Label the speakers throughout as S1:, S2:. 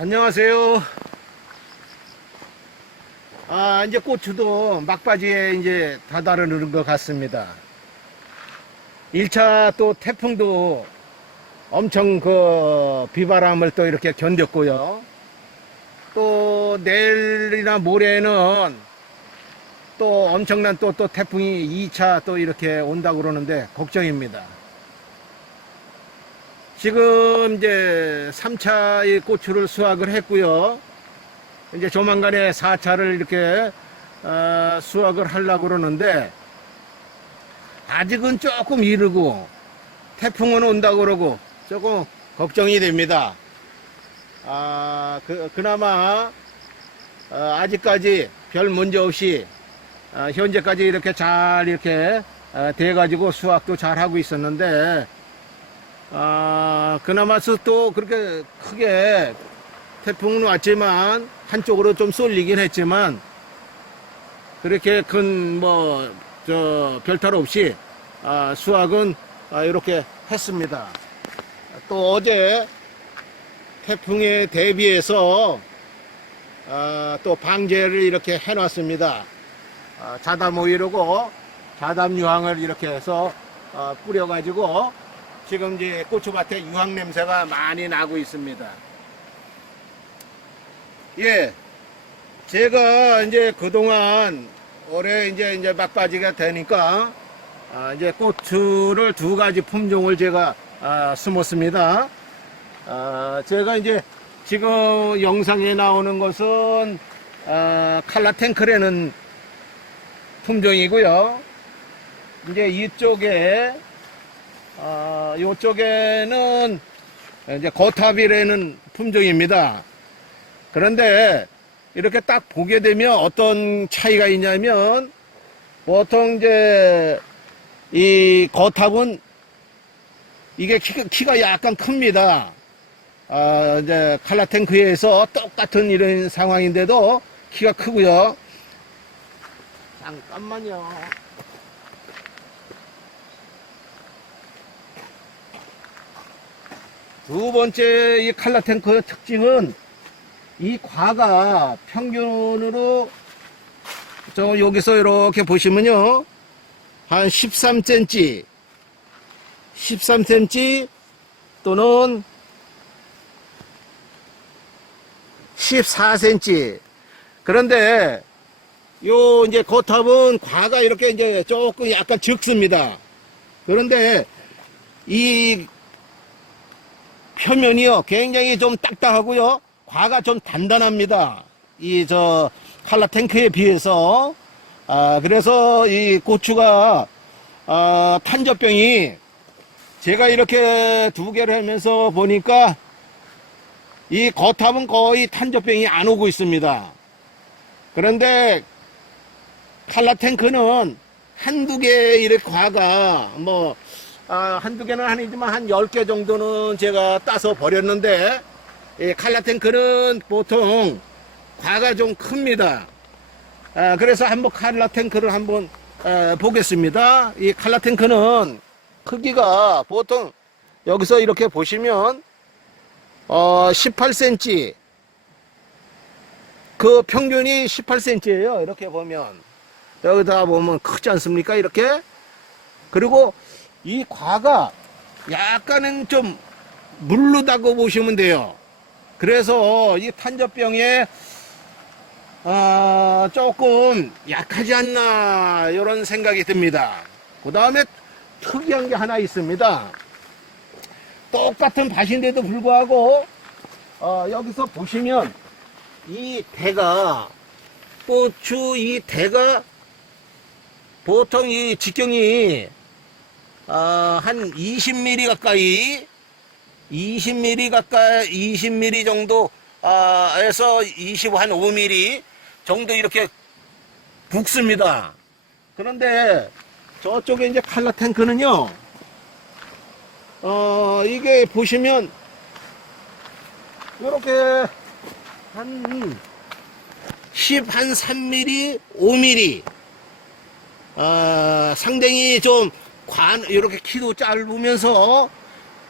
S1: 안녕하세요. 아, 이제 고추도 막바지에 이제 다다르는 것 같습니다. 1차 또 태풍도 엄청 그 비바람을 또 이렇게 견뎠고요. 또 내일이나 모레는 또 엄청난 또, 또 태풍이 2차 또 이렇게 온다고 그러는데 걱정입니다. 지금 이제 3차의 고추를 수확을 했고요. 이제 조만간에 4차를 이렇게 어, 수확을 하려고 그러는데 아직은 조금 이르고 태풍은 온다고 그러고 조금 걱정이 됩니다. 아, 그, 그나마 어, 아직까지 별 문제 없이 어, 현재까지 이렇게 잘 이렇게 어, 돼가지고 수확도 잘 하고 있었는데 아, 그나마서 또 그렇게 크게 태풍은 왔지만 한쪽으로 좀 쏠리긴 했지만 그렇게 큰 뭐 저 별탈 없이 아, 수확은 아, 이렇게 했습니다. 또 어제 태풍에 대비해서 아, 또 방제를 이렇게 해놨습니다. 아, 자담 오일하고 자담 유황을 이렇게 해서 아, 뿌려가지고 지금 이제 고추밭에 유황 냄새가 많이 나고 있습니다. 예, 제가 이제 그동안 올해 이제 이제 막바지가 되니까 아, 이제 고추를 두 가지 품종을 제가 아, 심었습니다. 아, 제가 이제 지금 영상에 나오는 것은 아, 칼라탱크라는 품종이고요. 이제 이쪽에 아, 이쪽에는 이제 거탑이라는 품종입니다. 그런데 이렇게 딱 보게 되면 어떤 차이가 있냐면 보통 이제 이 거탑은 이게 키가, 키가 약간 큽니다. 아, 이제 칼라 탱크에서 똑같은 이런 상황인데도 키가 크고요. 잠깐만요. 두 번째 이 칼라 탱크의 특징은 이 과가 평균으로 저 여기서 이렇게 보시면요. 한 13cm 13cm 또는 14cm 그런데 요 이제 거탑은 과가 이렇게 이제 조금 약간 적습니다. 그런데 이 표면이요 굉장히 좀 딱딱하고요. 과가 좀 단단합니다. 이 저 칼라 탱크에 비해서. 아 그래서 이 고추가 아 탄저병이 제가 이렇게 두 개를 하면서 보니까 이 거탑은 거의 탄저병이 안 오고 있습니다. 그런데 칼라 탱크는 한두 개 이렇게 과가 뭐 아, 한두 개는 아니지만 한 열 개 정도는 제가 따서 버렸는데 이 칼라 탱크는 보통 과가 좀 큽니다. 아, 그래서 한번 칼라 탱크를 한번 아, 보겠습니다. 이 칼라 탱크는 크기가 보통 여기서 이렇게 보시면 어, 18cm 그 평균이 18cm예요. 이렇게 보면 여기다 보면 크지 않습니까? 이렇게 그리고 이 과가 약간은 좀 물르다고 보시면 돼요. 그래서 이 탄저병에 아, 조금 약하지 않나 이런 생각이 듭니다. 그 다음에 특이한 게 하나 있습니다. 똑같은 밭인데도 불구하고 어, 여기서 보시면 이 대가 고추 이 대가 보통 이 직경이 아, 한 20mm 가까이 20mm 가까이 20mm 정도 아, 에서 25, 한 5mm 정도 이렇게 붓습니다. 그런데 저쪽에 이제 칼라 탱크는요, 어, 이게 보시면 이렇게 한 10, 한 3mm, 5mm 아, 상당히 좀 관, 이렇게 키도 짧으면서,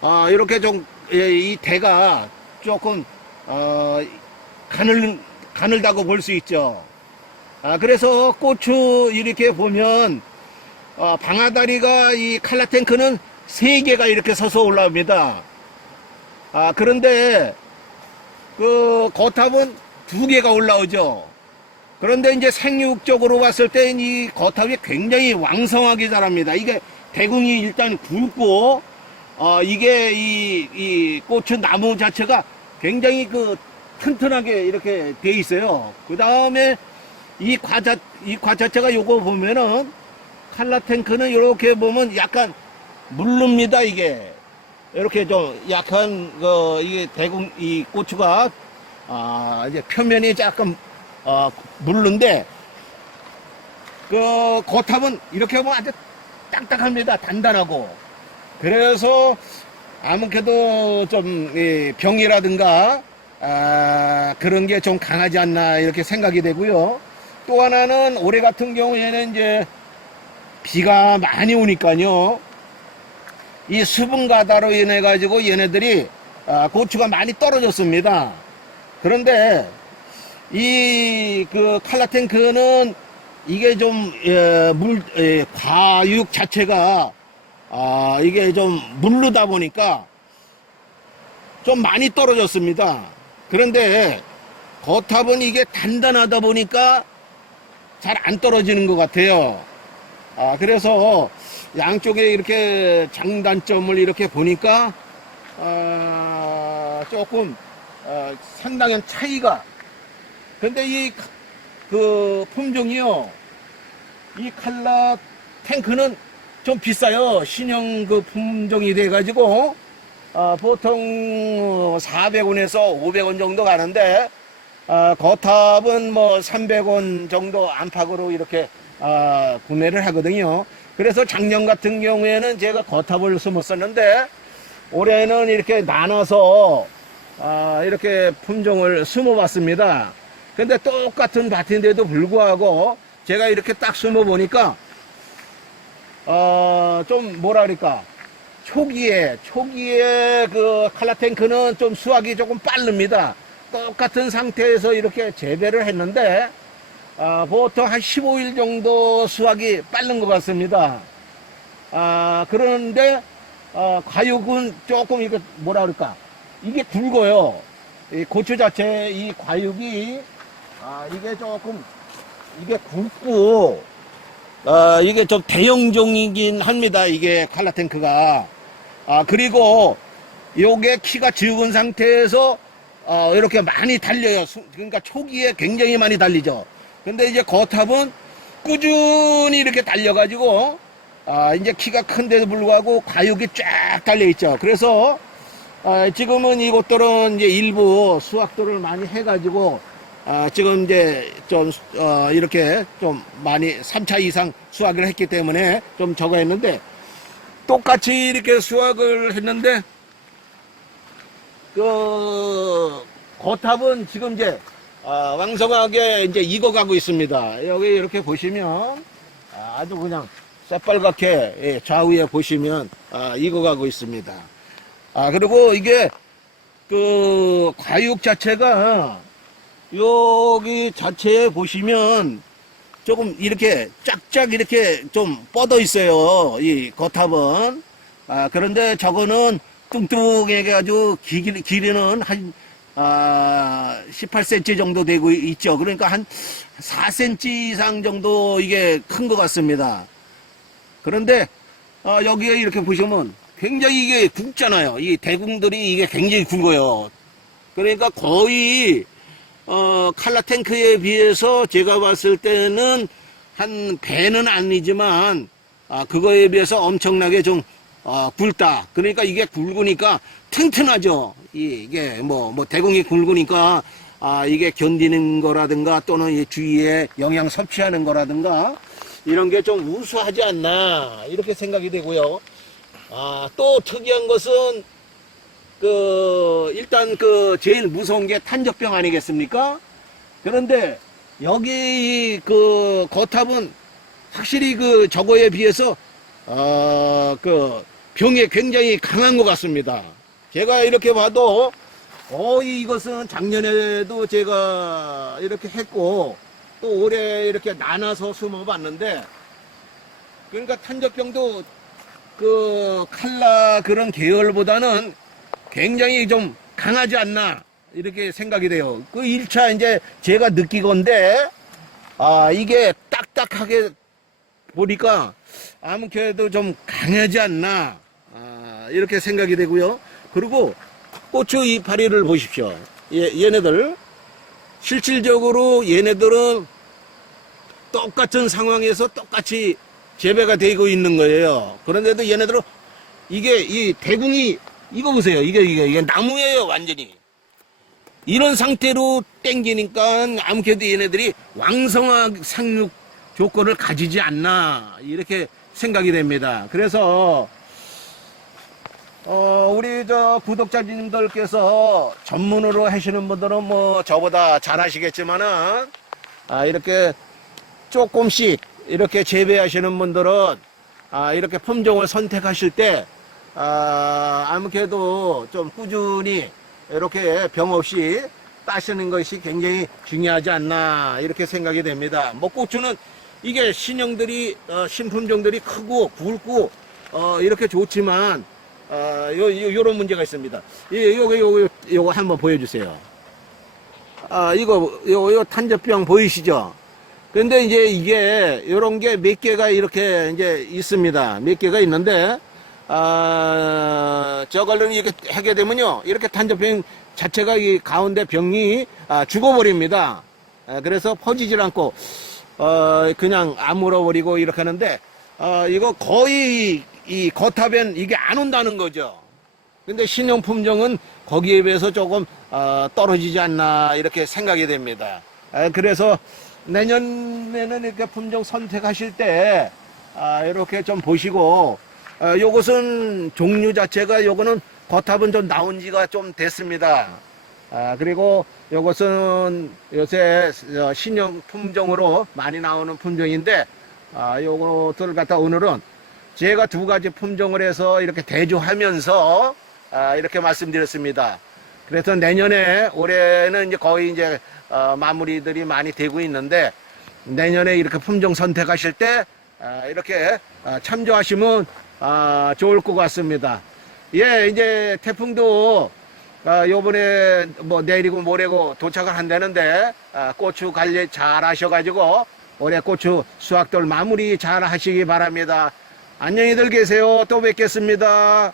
S1: 아, 이렇게 좀, 예, 이 대가 조금, 어, 가늘, 가늘다고 볼 수 있죠. 아, 그래서 고추 이렇게 보면, 어, 방아다리가 이 칼라탱크는 세 개가 이렇게 서서 올라옵니다. 아, 그런데 그 거탑은 두 개가 올라오죠. 그런데 이제 생육적으로 봤을 때 이 거탑이 굉장히 왕성하게 자랍니다. 이게 대궁이 일단 굵고, 어, 이게 이, 이 고추 나무 자체가 굉장히 그 튼튼하게 이렇게 돼 있어요. 그 다음에 이 과자, 이 과자체가 요거 보면은 칼라 탱크는 이렇게 보면 약간 물릅니다, 이게. 이렇게 좀 약간 그 이게 대궁 이 고추가 아 이제 표면이 약간 어 물른데 그 거탑은 이렇게 보면 아주 딱딱합니다. 단단하고. 그래서 아무래도 좀이 병이라든가 아 그런 게 좀 강하지 않나 이렇게 생각이 되고요. 또 하나는 올해 같은 경우에는 이제 비가 많이 오니까요. 이 수분 가다로 인해 가지고 얘네들이 아, 고추가 많이 떨어졌습니다. 그런데 이 그 칼라 탱크는 이게 좀물 과육 자체가 아 이게 좀 물르다 보니까 좀 많이 떨어졌습니다. 그런데 거탑은 이게 단단하다 보니까 잘 안 떨어지는 것 같아요. 아, 그래서 양쪽에 이렇게 장단점을 이렇게 보니까, 아, 조금, 어, 상당한 차이가. 근데 이, 그, 품종이요. 이 칼라 탱크는 좀 비싸요. 신형 그 품종이 돼가지고, 어, 보통 400원에서 500원 정도 가는데, 아, 거탑은 뭐 300원 정도 안팎으로 이렇게 아, 구매를 하거든요. 그래서 작년 같은 경우에는 제가 거탑을 심었었는데 올해는 이렇게 나눠서 아, 이렇게 품종을 심어봤습니다. 근데 똑같은 밭인데도 불구하고 제가 이렇게 딱 심어보니까 어, 좀 뭐라 그럴까 초기에 초기에 그 칼라탱크는 좀 수확이 조금 빠릅니다. 똑같은 상태에서 이렇게 재배를 했는데 아, 보통 한 15일 정도 수확이 빠른 것 같습니다. 아, 그런데 아, 과육은 조금 이거 뭐라 그럴까 이게 굵어요. 이 고추 자체 이 과육이 아, 이게 조금 이게 굵고 아, 이게 좀 대형종이긴 합니다. 이게 칼라탱크가. 아, 그리고 요게 키가 적은 상태에서 어, 이렇게 많이 달려요. 수- 그러니까 초기에 굉장히 많이 달리죠. 근데 이제 거탑은 꾸준히 이렇게 달려가지고, 아, 이제 키가 큰데도 불구하고 과육이 쫙 달려있죠. 그래서, 아, 지금은 이것들은 이제 일부 수확들을 많이 해가지고, 아, 지금 이제 좀, 어, 이렇게 좀 많이 3차 이상 수확을 했기 때문에 좀 적어 했는데, 똑같이 이렇게 수확을 했는데, 그 거탑은 지금 이제 아, 왕성하게 이제 익어가고 있습니다. 여기 이렇게 보시면 아, 아주 그냥 새빨갛게 예, 좌우에 보시면 아, 익어가고 있습니다. 아 그리고 이게 그 과육 자체가 여기 자체에 보시면 조금 이렇게 쫙쫙 이렇게 좀 뻗어 있어요. 이 거탑은. 아, 그런데 저거는 뚱뚱해가지고 길이, 길이는 한, 아, 18cm 정도 되고 있죠. 그러니까 한 4cm 이상 정도 이게 큰 것 같습니다. 그런데, 어, 여기에 이렇게 보시면 굉장히 이게 굵잖아요. 이 대궁들이 이게 굉장히 굵어요. 그러니까 거의, 어, 칼라 탱크에 비해서 제가 봤을 때는 한 배는 아니지만, 아, 그거에 비해서 엄청나게 좀, 어, 굵다. 그러니까 이게 굵으니까 튼튼하죠. 이- 이게 뭐, 뭐, 대공이 굵으니까, 아, 이게 견디는 거라든가 또는 이 주위에 영양 섭취하는 거라든가 이런 게 좀 우수하지 않나. 이렇게 생각이 되고요. 아, 또 특이한 것은 그 일단 그 제일 무서운 게 탄저병 아니겠습니까? 그런데 여기 그 거탑은 확실히 그 저거에 비해서 어그 병에 굉장히 강한 것 같습니다. 제가 이렇게 봐도 어, 이- 이것은 작년에도 제가 이렇게 했고, 또 올해 이렇게 나눠서 심어봤는데, 그러니까 탄저병도 그 칼라 그런 계열보다는 굉장히 좀 강하지 않나, 이렇게 생각이 돼요. 그 1차 이제 제가 느끼건데, 아, 이게 딱딱하게 보니까 아무래도 좀 강하지 않나, 아, 이렇게 생각이 되고요. 그리고 고추 이파리를 보십시오. 얘, 얘네들 실질적으로 얘네들은 똑같은 상황에서 똑같이 재배가 되고 있는 거예요. 그런데도 얘네들은 이게 이 대궁이 이거 보세요. 이게 이게 이게 나무예요, 완전히. 이런 상태로 땡기니까 아무래도 얘네들이 왕성한 상육 조건을 가지지 않나 이렇게 생각이 됩니다. 그래서 어, 우리 저 구독자님들께서 전문으로 하시는 분들은 뭐 저보다 잘 하시겠지만은 아, 이렇게 조금씩 이렇게 재배하시는 분들은 아, 이렇게 품종을 선택하실 때 아, 아무래도 좀 꾸준히 이렇게 병 없이 따시는 것이 굉장히 중요하지 않나 이렇게 생각이 됩니다. 뭐 고추는 이게 신형들이 어, 신품종들이 크고 굵고 어, 이렇게 좋지만 어, 요, 요, 요런 문제가 있습니다. 이, 요거, 요거, 요거 한번 보여주세요. 아, 이거, 요, 요 탄저병 보이시죠? 근데 이제 이게, 요런 게 몇 개가 이렇게 이제 있습니다. 몇 개가 있는데, 아, 저걸로는 이렇게 하게 되면요. 이렇게 탄저병 자체가 이 가운데 병이 아, 죽어버립니다. 아, 그래서 퍼지질 않고, 어, 그냥 아물어버리고 이렇게 하는데, 어, 이거 거의 이 거탑엔 이게 안 온다는 거죠. 근데 신형 품종은 거기에 비해서 조금 어, 떨어지지 않나 이렇게 생각이 됩니다. 아, 그래서 내년에는 이렇게 품종 선택하실 때 아, 이렇게 좀 보시고 어, 요것은 종류 자체가 요거는 거탑은 좀 나온 지가 좀 됐습니다. 아, 그리고 요것은 요새 어, 신형 품종으로 많이 나오는 품종인데 아, 요것들을 갖다 오늘은 제가 두 가지 품종을 해서 이렇게 대조하면서 아, 이렇게 말씀드렸습니다. 그래서 내년에 올해는 이제 거의 이제 어, 마무리들이 많이 되고 있는데 내년에 이렇게 품종 선택하실 때 아, 이렇게 아, 참조하시면 아, 좋을 것 같습니다. 예, 이제 태풍도 아, 요번에 뭐 내리고 모레고 도착을 한다는데 아, 고추 관리 잘 하셔가지고 올해 고추 수확들 마무리 잘 하시기 바랍니다. 안녕히들 계세요. 또 뵙겠습니다.